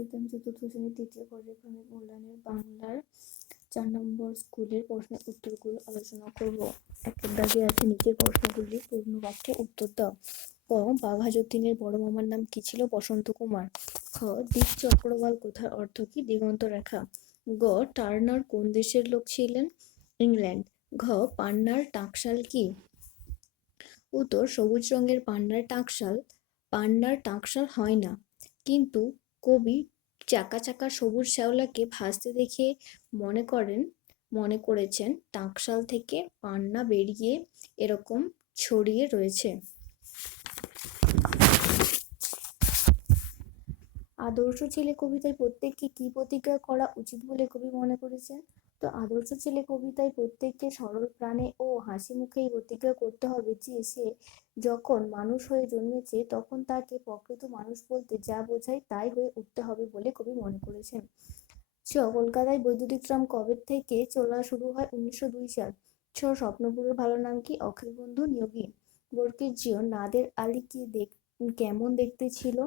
ভিডিওতে আমি চতুর্থ শ্রেণির তৃতীয় পর্যায়ক্রমিক মূল্যায়নের বাংলার চার নম্বর স্কুলের প্রশ্নের উত্তরগুলো আলোচনা করব। একের দাগে আছে নিচের প্রশ্নগুলি। পূর্ণ বাক্যে উত্তর দাও। ক বাঘা যতীনের বড় মামার নাম কি ছিল? বসন্ত কুমার। খ দ্বীপ চক্রবাল কোথার অর্থ কি? দিগন্ত রেখা। গ, টার্নার কোন দেশের লোক ছিলেন? ইংল্যান্ড। ঘ, পান্নার টাকশাল কি? উত্তর, সবুজ রঙের পান্নার টাকশাল। পান্নার টাকশাল হয় না। কিন্তু কবি চাকা চাকা সবুজ শ্যাওলাকে ভাসতে দেখে মনে করেন, মনে করেছেন টাকশাল থেকে পান্না বেরিয়ে এরকম ছড়িয়ে রয়েছে। আদর্শ ছেলে কবিতায় প্রত্যেককে কি প্রতিজ্ঞা করা উচিত বলে কবি মনে করেছেন? তো আদর্শ ছেলে কবিতায় প্রত্যেককে সরল প্রাণে ও হাসি মুখেই প্রতিজ্ঞা করতে হবে যে সে যখন মানুষ হয়ে জন্মেছে তখন তাকে প্রকৃত মানুষ বলতে যা বোঝায় তাই হয়ে উঠতে হবে বলে কবি মনে করেছেন। ছ কলকাতায় বৈদ্যুতিক ট্রাম কবে থেকে চলা শুরু হয় উনিশশো দুই সাল? ছ, স্বপ্নপুরের ভালো নাম কি? অখিল বন্ধু নিয়োগী। বর্গের জিও নাদের আলী কি দেখ কেমন দেখতে ছিল?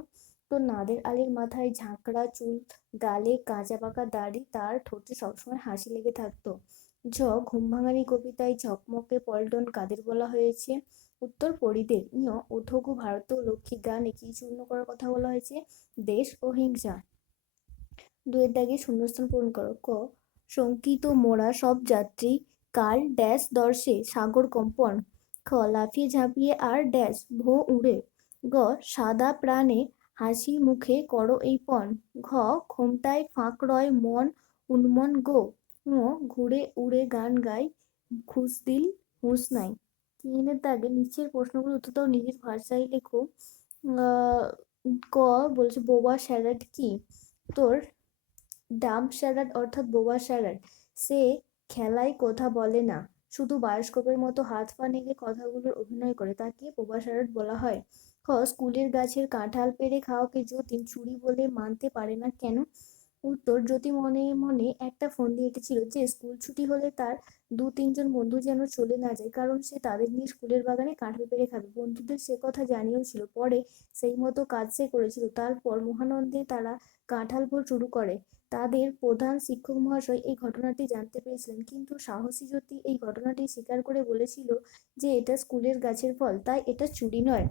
তো নাদের আলীর মাথায় ঝাঁকড়া চুল গালে কাঁচা পাকা দাড়ি, তার ঠোঁটে সবসময় হাসি লেগে থাকতো। ঝ, ঘুম ভাঙানি কবিতায় ঝকমকে পল্টন কাদের বলা হয়েছে? উত্তর, পরিদের। ইয় ওঠগু ভারত লক্ষ্মী গানে কি চূর্ণ করার কথা বলা হয়েছে? দেশ ও হিংসা। দুয়ের দাগে শূন্যস্থান পূরণ করো। ক, শঙ্কিত মোড়া সব যাত্রী কাল ড্যাশ দর্শে সাগর কম্পন? খ, লাফিয়ে ঝাঁপিয়ে আর ড্যাশ, ভো উড়ে। গ, সাদা প্রাণে হাসি মুখে করো এই পণ। ঘ, ঘোমটায় ফাঁক রয় মন, উন্মন গো। ঘুরে উড়ে গান গাই খুশ দিল হুঁশ নাই। তিনের দাগে? নিচের প্রশ্নগুলো উত্তর দাও, নিজের ভাষায় লেখো। ক বলছে বোবা স্যালাড কি? তোর ডাম্প স্যালাড অর্থাৎ বোবা স্যালাড। সে খেলায় কথা বলে না। শুধু বায়োস্কোপের মতো হাত পা নেড়ে কথাগুলোর অভিনয় করে। তাকে বোবা স্যালাড বলা হয়। খ স্কুলের গাছের কাঁঠাল পেড়ে খাওয়াকে যতীন চুরি বলে মানতে পারে না কেন? উত্তর, জ্যোতি মনে মনে একটা ফোন দিয়ে এঁটেছিল যে, স্কুল ছুটি হলে তার দু তিনজন বন্ধু যেন চলে না যায়, কারণ সে তাদের নিয়ে স্কুলের বাগানে কাঁঠাল পেড়ে খাবে। বন্ধুদের সে কথা জানিয়েও ছিল। পরে সেই মতো কাজ সে করেছিল। তারপর মহানন্দে তারা কাঁঠাল ভোর শুরু করে। তাদের প্রধান শিক্ষক মহাশয় এই ঘটনাটি জানতে পেরেছিলেন। কিন্তু সাহসী জ্যোতি এই ঘটনাটি স্বীকার করে বলেছিল যে, এটা স্কুলের গাছের ফল, তাই এটা চুরি নয়।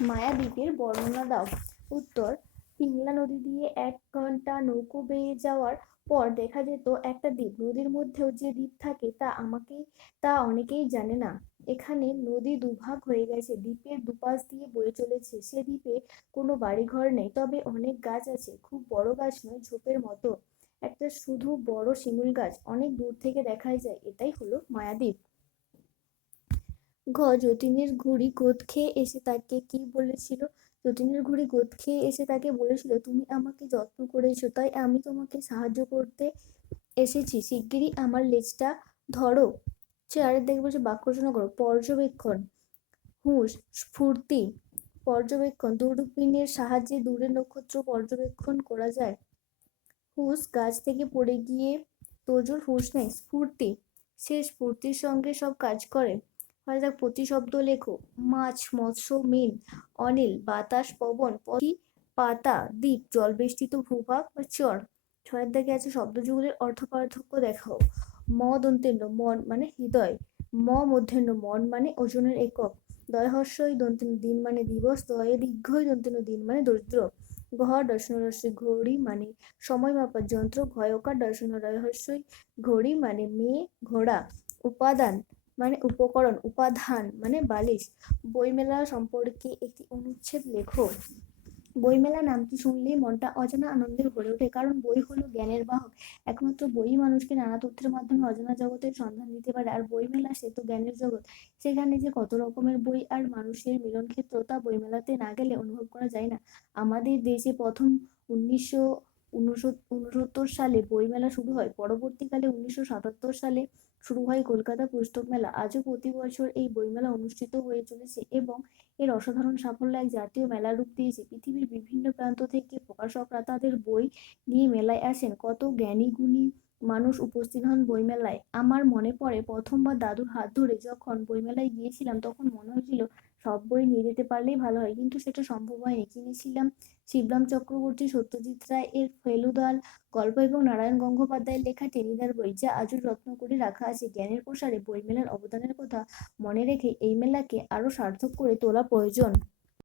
মায়াদ্বীপের বর্ণনা দাও। উত্তর, পিংলা নদী দিয়ে এক ঘণ্টা নৌকো বেয়ে যাওয়ার পর দেখা যেত একটা দ্বীপ। নদীর মধ্যেও যে দ্বীপ থাকে তা আমাকেই, তা অনেকেই জানে না। এখানে নদী দুভাগ হয়ে গেছে, দ্বীপের দুপাশ দিয়ে বয়ে চলেছে। সে দ্বীপে কোনো বাড়িঘর নেই, তবে অনেক গাছ আছে। খুব বড় গাছ নয়, ঝোপের মতো। একটা শুধু বড় শিমুল গাছ, অনেক দূর থেকে দেখাই যায়। এটাই হলো মায়াদ্বীপ। ঘ, যতীনের ঘুড়ি গোদ খেয়ে এসে তাকে কি বলেছিল? যতীনের ঘুড়ি গোদ খেয়ে এসে তাকে বলেছিল, তুমি আমাকে যত্ন করেছ, তাই আমি তোমাকে সাহায্য করতে এসেছি। শিগগিরই আমার লেজটা ধরো। চেয়ারের দেখে বলছে বাক্য রচনা করো। পর্যবেক্ষণ, হুঁশ, স্ফূর্তি, পর্যবেক্ষণ, দূরবীনের সাহায্যে দূরের নক্ষত্র পর্যবেক্ষণ করা যায়। হুঁশ, গাছ থেকে পড়ে গিয়ে তোজোর হুঁশ নেয় স্ফূর্তি, সে স্ফূর্তির সঙ্গে সব কাজ করে। হয় দেখ প্রতিশব্দ লেখো। মাছ, মৎস্য, মিন, অনিল, বাতাস, পবন, পথি, পাতা, দ্বীপ, জলবেষ্টিত ভূভাগ বা চর। ছয়ের দিকে আছে শব্দযুগলের অর্থ পার্থক্য দেখাও। ম দন্তেন্য মন মানে হৃদয়। ম মধ্যাহ্ন মন মানে ওজনের একক। দয় হর্ষই দন্তেন্য দিন মানে দিবস, দয়ে দীর্ঘই দন্তেন্য দিন মানে দরিদ্র। ঘ দর্শন রস্যই ঘড়ি মানে সময় মাপার যন্ত্র। ঘয়কার দর্শন রহস্যই ঘড়ি মানে মেয়ে, ঘোড়া। উপাদান মানে উপকরণ, উপাদান মানে বালিশ। বইমেলা সম্পর্কে একটি অনুচ্ছেদ লেখো। বইমেলা নামটি শুনলেই মনটা অজানা আনন্দের ভরে ওঠে, কারণ বই হলো জ্ঞানের বাহক। একমাত্র বই মানুষকে নানা তথ্যের মাধ্যমে অজানা জগতের সন্ধান দিতে পারে, আর বইমেলা সে তো জ্ঞানের জগৎ। সেখানে যে কত রকমের বই আর মানুষের মিলন ক্ষেত্র তা বইমেলাতে না গেলে অনুভব করা যায় না। আমাদের দেশে প্রথম উনিশশো উনসত্তর সালে বইমেলা শুরু হয়। পরবর্তীকালে উনিশশো সাতাত্তর সালে শুরু হয় কলকাতা পুস্তক মেলা আজও প্রতি বছর এই বইমেলা অনুষ্ঠিত হয়ে চলেছে এবং এর অসাধারণ সাফল্য এক জাতীয় মেলা রূপ দিয়েছে। পৃথিবীর বিভিন্ন প্রান্ত থেকে প্রকাশকরা তাদের বই নিয়ে মেলায় আসেন। কত জ্ঞানী গুণী মানুষ উপস্থিত হন বইমেলায়। আমার মনে পড়ে প্রথমবার দাদুর হাত ধরে যখন বইমেলায় গিয়েছিলাম, তখন মনে হয়েছিল সব বই নিয়ে যেতে পারলেই ভালো হয়। কিন্তু সেটা সম্ভব হয়নি। কিনেছিলাম শিবরাম চক্রবর্তী, সত্যজিৎ রায় এর ফেলুদাল গল্প এবং নারায়ণ গঙ্গোপাধ্যায়ের লেখা টেনিদার বই, যা আজও যত্ন করে রাখা আছে। জ্ঞানের প্রসারে বইমেলার অবদানের কথা মনে রেখে এই মেলাকে আরও সার্থক করে তোলা প্রয়োজন।